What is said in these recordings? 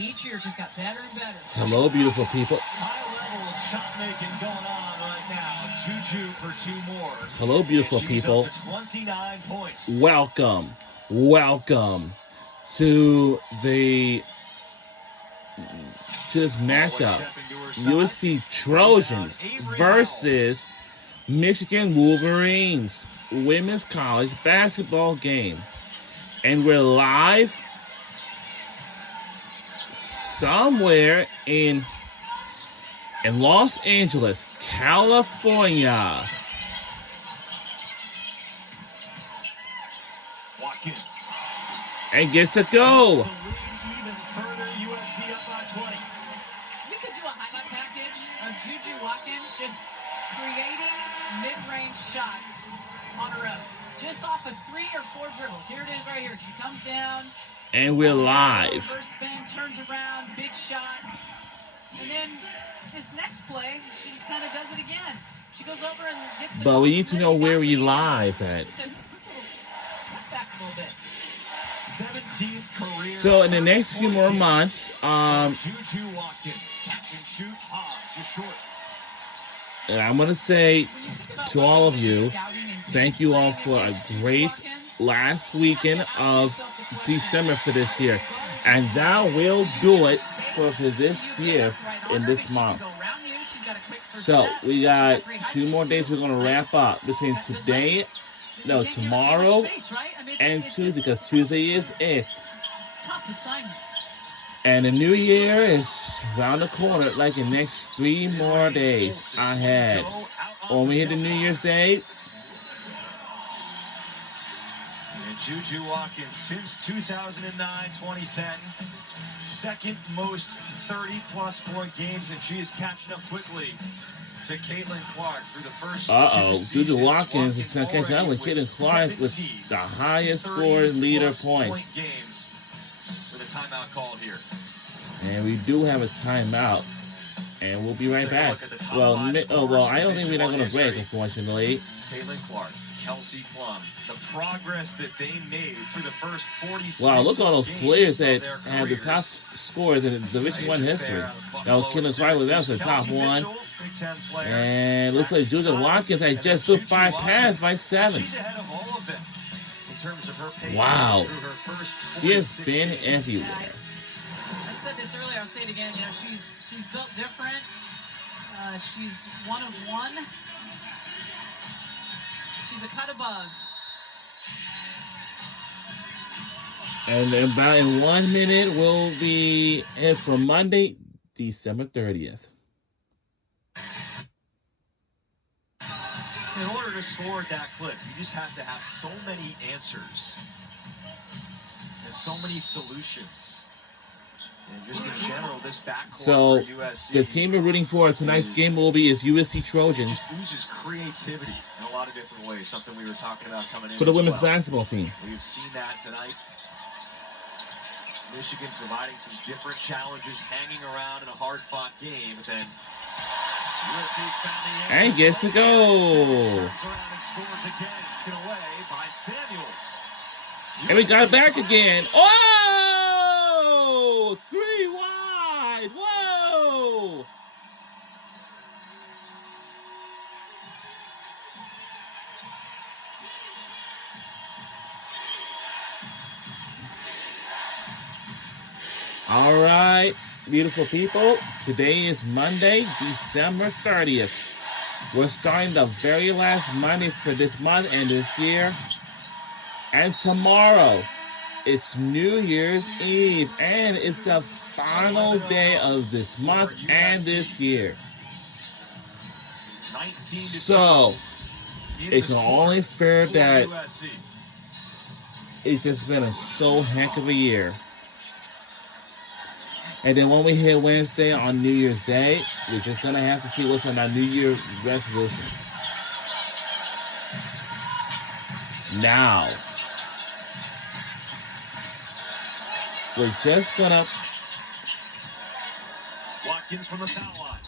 each year just got better and better. Hello, beautiful people. High level of shot making going on right now. Juju for 2 more. Hello, beautiful And she's people. up to 29 points. Welcome to this matchup. USC Trojans versus Michigan Wolverines women's college basketball game. And we're live somewhere in Los Angeles, California. Watkins. And gets to go. Even further, USC up by 20. We could do a highlight package of Juju Watkins just creating mid-range shots on her own. Just off of 3 or 4 dribbles. Here it is right here. She comes down. And we're live. First spin, turns around, big shot. And then this next play, she just kind of does it again. She goes over and gets the But we need to know where we live at. Step back a little bit. 17th career. So in the next few more months, Juju Watkins. Catch and shoot. Just short. and I'm going to say to all of you, thank you all for a great last weekend of December for this year. And that will do it for this year in this month. So we got 2 more days we're going to wrap up between tomorrow and Tuesday, because Tuesday is it. Tough assignment. And the new year is around the corner, like the next 3 more days ahead. When we hit the New Year's Day. And Juju Watkins, since 2009-2010, second most 30-plus point games, and she is catching up quickly to Caitlin Clark through the first 2 seasons. Juju Watkins is going to catch up with Caitlin Clark with the highest score leader points. Games with a timeout called here. And we do have a timeout. And we'll be right back. Well, I don't think we're not going to break, unfortunately. Caitlin Clark, Kelsey Plum, the progress that they made through the first 46. Wow, look at all those players that have the top scores in the Division I history. Now, Caitlin Clark was the top one. And looks like Juju Watkins had just slipped bypassed by 7. Wow. She has been everywhere. I said this earlier, I'll say it again. She's built different. She's one of one. She's a cut above. And about in 1 minute, we'll be in for Monday, December 30th. In order to score at that clip, you just have to have so many answers and so many solutions. And just in general, this backcourt So, for USC, the team we're rooting for tonight's game will be USC Trojans. just oozes creativity in a lot of different ways. Something we were talking about coming in For the as women's well. basketball team. We've seen that tonight. Michigan providing some different challenges, hanging around in a hard-fought game, but then USC's found the answers. And gets to go. Turns around and scores again, taken away by Samuels. And we got it back again. Oh! 3 wide. Whoa! All right, beautiful people. Today is Monday, December 30th. We're starting the very last Monday for this month and this year. And tomorrow, it's New Year's Eve. And it's the final day of this month and this year. So, it's only fair that it's just been so heck of a year. And then when we hit Wednesday on New Year's Day, we're just going to have to see what's on our New Year resolution. Now, we're just going to... Watkins from the foul line.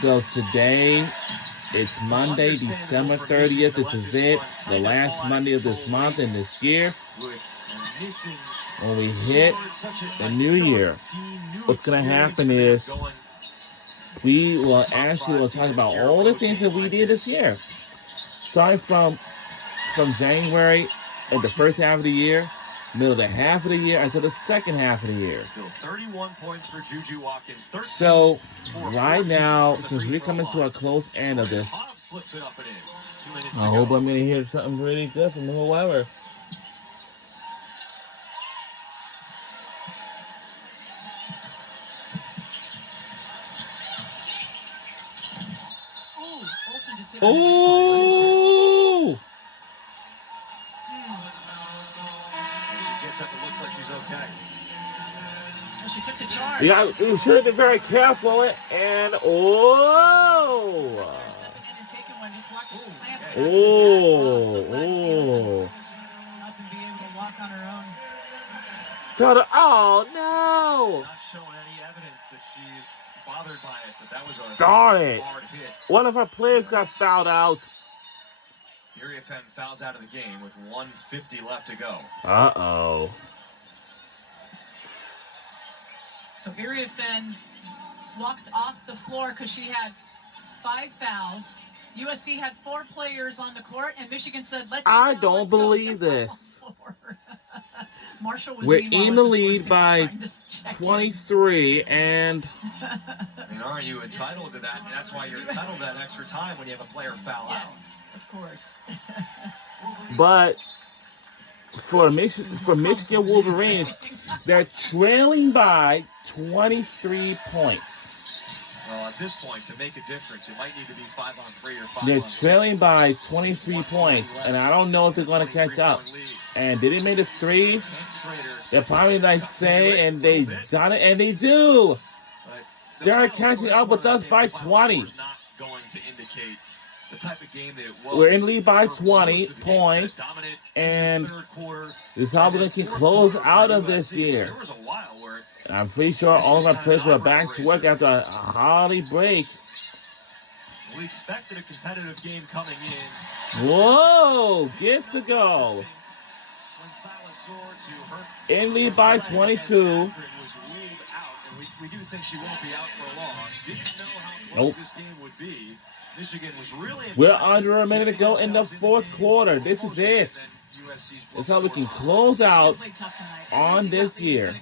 So today, It's Monday, December 30th. This is it. The last Monday of this month and this year. When we hit the new year, what's going to happen is we will actually talk about all the things that we did this year. Starting from January and the first half of the year, middle of the half of the year until the second half of the year. Still 31 points for Juju Watkins. So right now, since we're coming to a close end of this, I hope I'm going to hear something really good from whoever. Ooh! She gets up and looks like she's okay. Well, she took the charge. Yeah, you should have been very careful. And oh! Oh! Felt it. Oh no! Not showing any evidence that she's bothered by it, but that was a darn it! hard hit. One of her players got fouled out. USC fouls out of the game with 1:50 left to go. Uh-oh. So USC walked off the floor because she had 5 fouls. USC had 4 players on the court, and Michigan said, "Let's." I don't believe this. Marshall was We're in the lead by 23, and aren't you entitled to that? That's why you're entitled to that extra time when you have a player foul out. Yes, of course. But for Michigan Wolverines, they're trailing by 23 points. Well, at this point, to make a difference, it might need to be 5-on-3 or 5-on-2. They're trailing by 23 points, and I don't know if they're going to catch up. And did they make a 3? They're probably like say, and they done it, and they do. They're catching up with us by 20. We're in lead by 20 points, and this is how we're going to close out of this year. And I'm pretty sure all of our players are back to work after a holiday break. We expected a competitive game coming in. Whoa, gets to go. In lead by 22. We do think she won't be out for long. Didn't know how close this game would be. Michigan was really. We're under a minute to go in the fourth quarter. This is it. That's how we can close out on this year.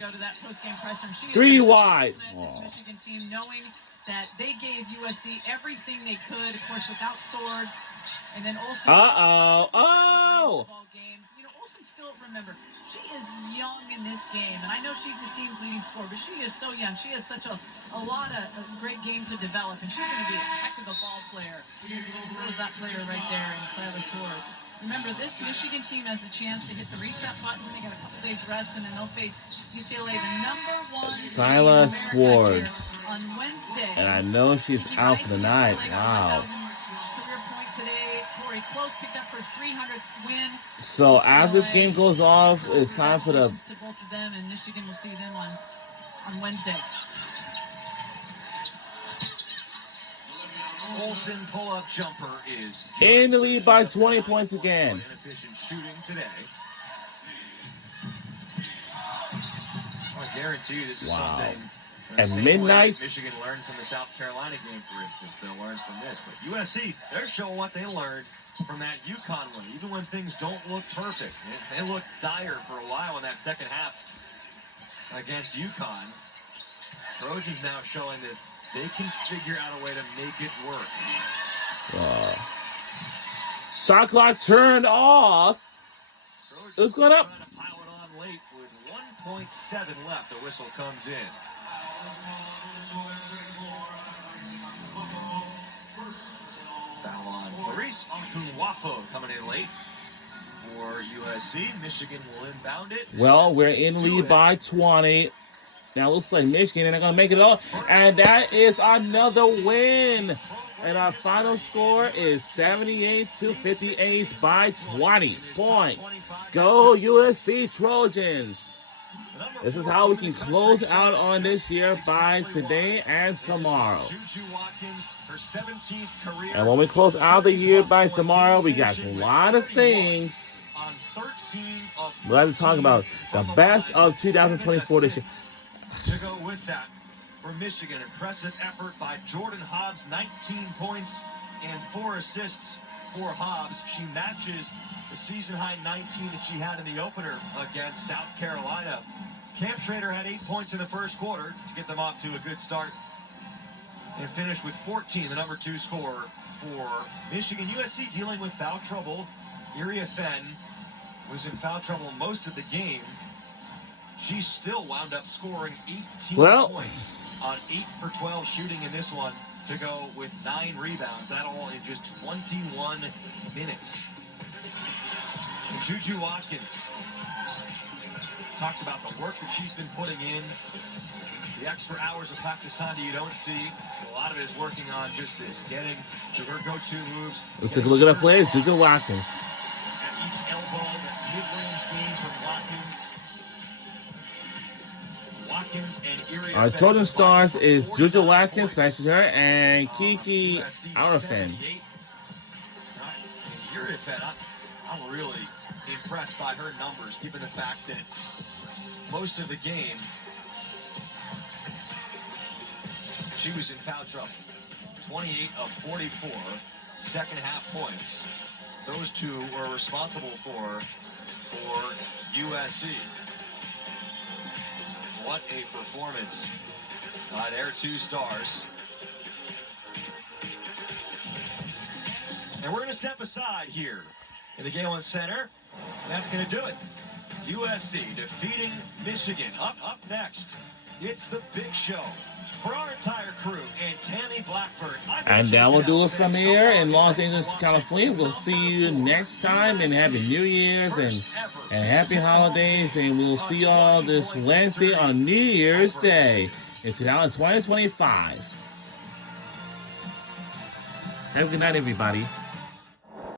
3 wide. Michigan team knowing that they gave USC everything they could, of course, without swords, and then also. Oh! You know, Olsen still remember she is young in this game, and I know she's the team's leading scorer, but she is so young. She has such a lot of great game to develop, and she's going to be a heck of a ball player. And so is that player right there in Silas Swords. Remember, this Michigan team has a chance to hit the reset button. They got a couple days rest, and then they'll face UCLA, the #1 Silas Swords on Wednesday. And I know she's out for the night. Wow. Career point today. Tori Close picked up her 300th win. So as this game goes off, it's time for the. To both of them, and Michigan will see them on Wednesday. Olsen pull-up jumper is in the lead by 20 points again. Inefficient shooting today. I guarantee you this is something. At midnight, Michigan learned from the South Carolina game, for instance. They'll learn from this. But USC, they're showing what they learned from that UConn win. Even when things don't look perfect, they look dire for a while in that second half against UConn. Trojans now showing that they can figure out a way to make it work. Shot clock turned off. It's going up. Trying to pile it on late with 1.7 left. A whistle comes in. Foul on Clarice Okunwafo coming in late for USC. Michigan will inbound it. Well, we're in lead by 20. Now it looks like Michigan and they're going to make it all. And that is another win. And our final score is 78-58 by 20 points. Go USC Trojans. This is how we can close out on this year by today and tomorrow. And when we close out the year by tomorrow, we got a lot of things we'll have to talk about. The best of 2024 this year. To go with that, for Michigan, impressive effort by Jordan Hobbs, 19 points and 4 assists for Hobbs. She matches the season-high 19 that she had in the opener against South Carolina. Cam Trader had 8 points in the first quarter to get them off to a good start and finished with 14, the number 2 scorer for Michigan. USC dealing with foul trouble. Iria Fenn was in foul trouble most of the game. She still wound up scoring 18 points on 8 for 12 shooting in this one to go with 9 rebounds. That all in just 21 minutes. And Juju Watkins talked about the work that she's been putting in, the extra hours of practice time that you don't see. A lot of it is working on just this, getting to her go-to moves. Let's take a look at our players. Juju Watkins. At each elbow, that mid-range game from Watkins. Our Trojan stars is Juju Watkins, thanks to her, and Kiki Aurafin. I'm really impressed by her numbers, given the fact that most of the game she was in foul trouble. 28 of 44 second half points. Those two were responsible for USC. What a performance by their 2 stars. And we're going to step aside here in the Galen Center. And that's going to do it. USC defeating Michigan. Up next, it's the big show for our entire crew and Tammy Blackburn. And that will do it from here in Los Angeles, California. We'll see you next time, and Happy New Year's and Happy Holidays. And we'll see you all this Wednesday on New Year's Day in 2025. Have a good night, everybody.